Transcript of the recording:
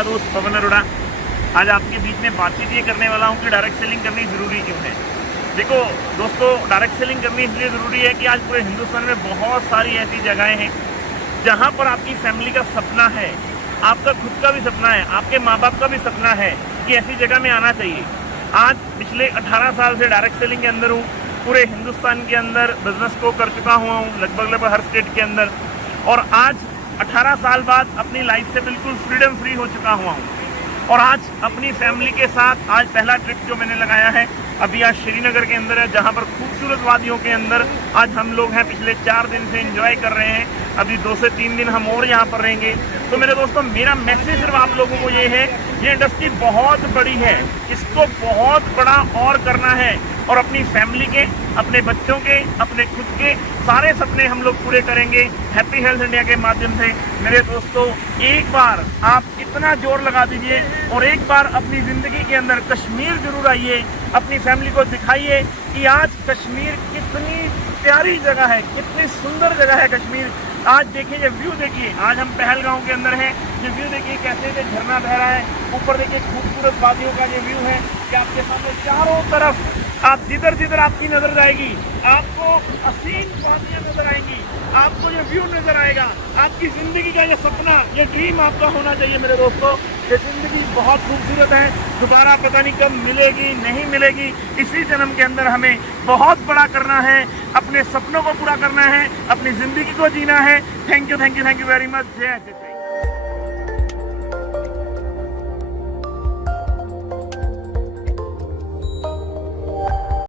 आपका दोस्त पवन अरोड़ा। आज आपके बीच में बातचीत ये करने वाला हूँ कि डायरेक्ट सेलिंग करनी ज़रूरी क्यों है। देखो दोस्तों, डायरेक्ट सेलिंग करनी इसलिए ज़रूरी है कि आज पूरे हिंदुस्तान में बहुत सारी ऐसी जगहें हैं जहाँ पर आपकी फैमिली का सपना है, आपका खुद का भी सपना है, आपके माँ बाप का भी सपना है कि ऐसी जगह में आना चाहिए। आज पिछले 18 साल से डायरेक्ट सेलिंग के अंदर हूँ, पूरे हिंदुस्तान के अंदर बिजनेस को कर चुका हुआ हूँ, लगभग हर स्टेट के अंदर। और आज 18 साल बाद अपनी लाइफ से बिल्कुल फ्रीडम फ्री हो चुका हुआ हूँ और आज अपनी फैमिली के साथ आज पहला ट्रिप जो मैंने लगाया है अभी आज श्रीनगर के अंदर है, जहाँ पर खूबसूरत वादियों के अंदर आज हम लोग हैं। पिछले 4 दिन से एंजॉय कर रहे हैं, अभी 2 से 3 दिन हम और यहाँ पर रहेंगे। तो मेरे दोस्तों, मेरा मैसेज सिर्फ आप लोगों को ये है, ये इंडस्ट्री बहुत बड़ी है, इसको बहुत बड़ा और करना है और अपनी फैमिली के, अपने बच्चों के, अपने खुद के सारे सपने हम लोग पूरे करेंगे हैप्पी हेल्थ इंडिया के माध्यम से। मेरे दोस्तों, एक बार आप इतना जोर लगा दीजिए और एक बार अपनी ज़िंदगी के अंदर कश्मीर जरूर आइए, अपनी फैमिली को दिखाइए कि आज कश्मीर कितनी प्यारी जगह है, कितनी सुंदर जगह है कश्मीर। आज देखिए, ये व्यू देखिए, आज हम पहलगांव के अंदर हैं, ये व्यू देखिए कैसे ये झरना बह रहा है, ऊपर देखिए खूबसूरत वादियों का ये व्यू है कि आपके सामने चारों तरफ आप जिधर जिधर आपकी नजर जाएगी आपको असीम वादियां नजर आएंगी, आपको ये व्यू नजर आएगा। आपकी जिंदगी का ये सपना, ये ड्रीम आपका होना चाहिए मेरे दोस्तों। ये जिंदगी बहुत खूबसूरत है, दोबारा पता नहीं कब मिलेगी, नहीं मिलेगी। इसी जन्म के अंदर हमें बहुत बड़ा करना है, अपने सपनों को पूरा करना है, अपनी जिंदगी को जीना है। Thank you very much. जय जय।